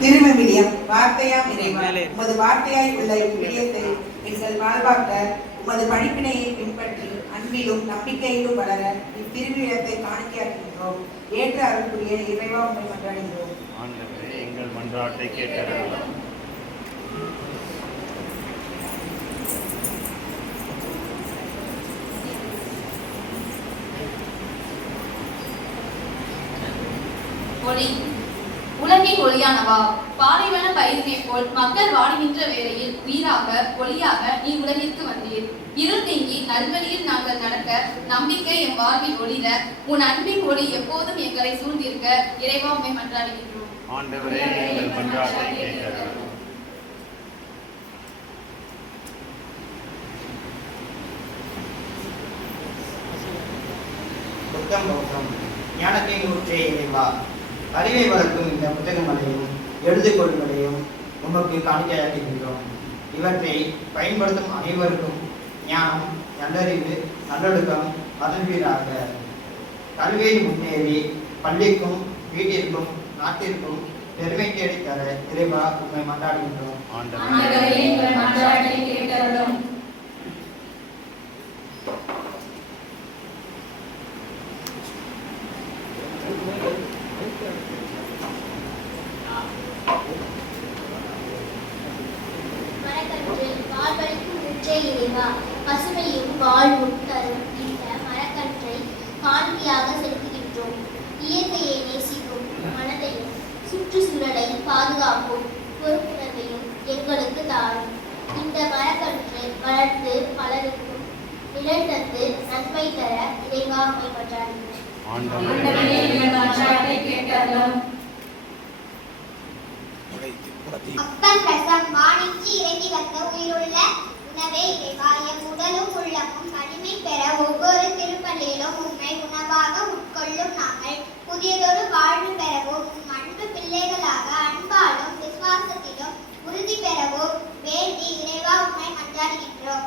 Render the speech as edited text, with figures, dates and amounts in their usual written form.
திருவிவிலியம் வார்த்தையாம் இறைவா, உமது வார்த்தையாய் உள்ள இவ்விடயத்தை எங்கள் வாழ்வாக்க உமது படிப்பினையை பின்பற்றி அன்பிலும் நம்பிக்கையிலும் வளர இத்திருவிழத்தை காணிக்கையாக்குகின்றோம். ஏற்ற அருள்புரிய இறைவா உண்மை மன்றாடுகிறோம். எங்கள் மன்றாட்டை கேட்டருளும். ஒளி உலகின் ஒளியானவா, பாலைவன பயிரினை போல் மக்கள் வாடுகின்ற வேளையில் உயிராக ஒளியாக நீ உலகிற்கு வந்தீர். இருள் நீங்கி நல்வழியில் நாங்கள் நடக்க நம்பிக்கை என் வாழ்வில் ஒளிர உன் அன்பின் ஒளி எப்போதும் எங்களை சூழ்ந்திருக்க இறைவா உம்மை மன்றாடுகின்றோம். ஆண்டவரே, எங்கள் மன்றாட்டை கேட்டருளும். புத்தம் பௌத்தம் ஞானத்தை ஊற்றே இறைவா, அறிவை வளர்க்கும் இந்த புத்தகங்களையும் எழுதுகோள்களையும் உமக்கு காணிக்கையாக்குகின்றோம். இவற்றை பயன்படுத்தும் அனைவருக்கும் ஞானம், நல்லறிவு, நல்லொழுக்கம் அருள்வீராக. கல்வியில் முன்னேறி பள்ளிக்கும் வீட்டிற்கும் நாட்டிற்கும் பெருமை தேடித் தர இறைவா உம்மை மன்றாடுகின்றோம். பசுமையும் வாழ்வும் தரும் இந்த மரக்கன்றை காணிக்கையாக செலுத்துகின்றோம். இயற்கையை நேசிக்கும் மனதையும் சுற்றுச்சூழலை பாதுகாக்கும் பொறுப்புணர்வையும் எங்களுக்கு தாரும். இந்த மரக்கன்று வளர்ந்து பலருக்கும் நிழல் தந்து நன்மை தர இறைவா உம்மை மன்றாடுகிறோம். அப்பன் ரசம் வாணிச்சி இறங்கி வந்த உயிருள்ள உணவே இறைவா, எம் உடலும் உள்ளமும் வலிமை பெற ஒவ்வொரு திருப்பலியிலும் உம்மை உணவாக உட்கொள்ளும் நாங்கள் புதியதொரு வாழ்வு பெறவும் உம் அன்பு பிள்ளைகளாக அன்பாலும் விசுவாசத்திலும் உறுதி பெறவும் வேண்டி இறைவா உம்மை மன்றாடுகின்றோம்.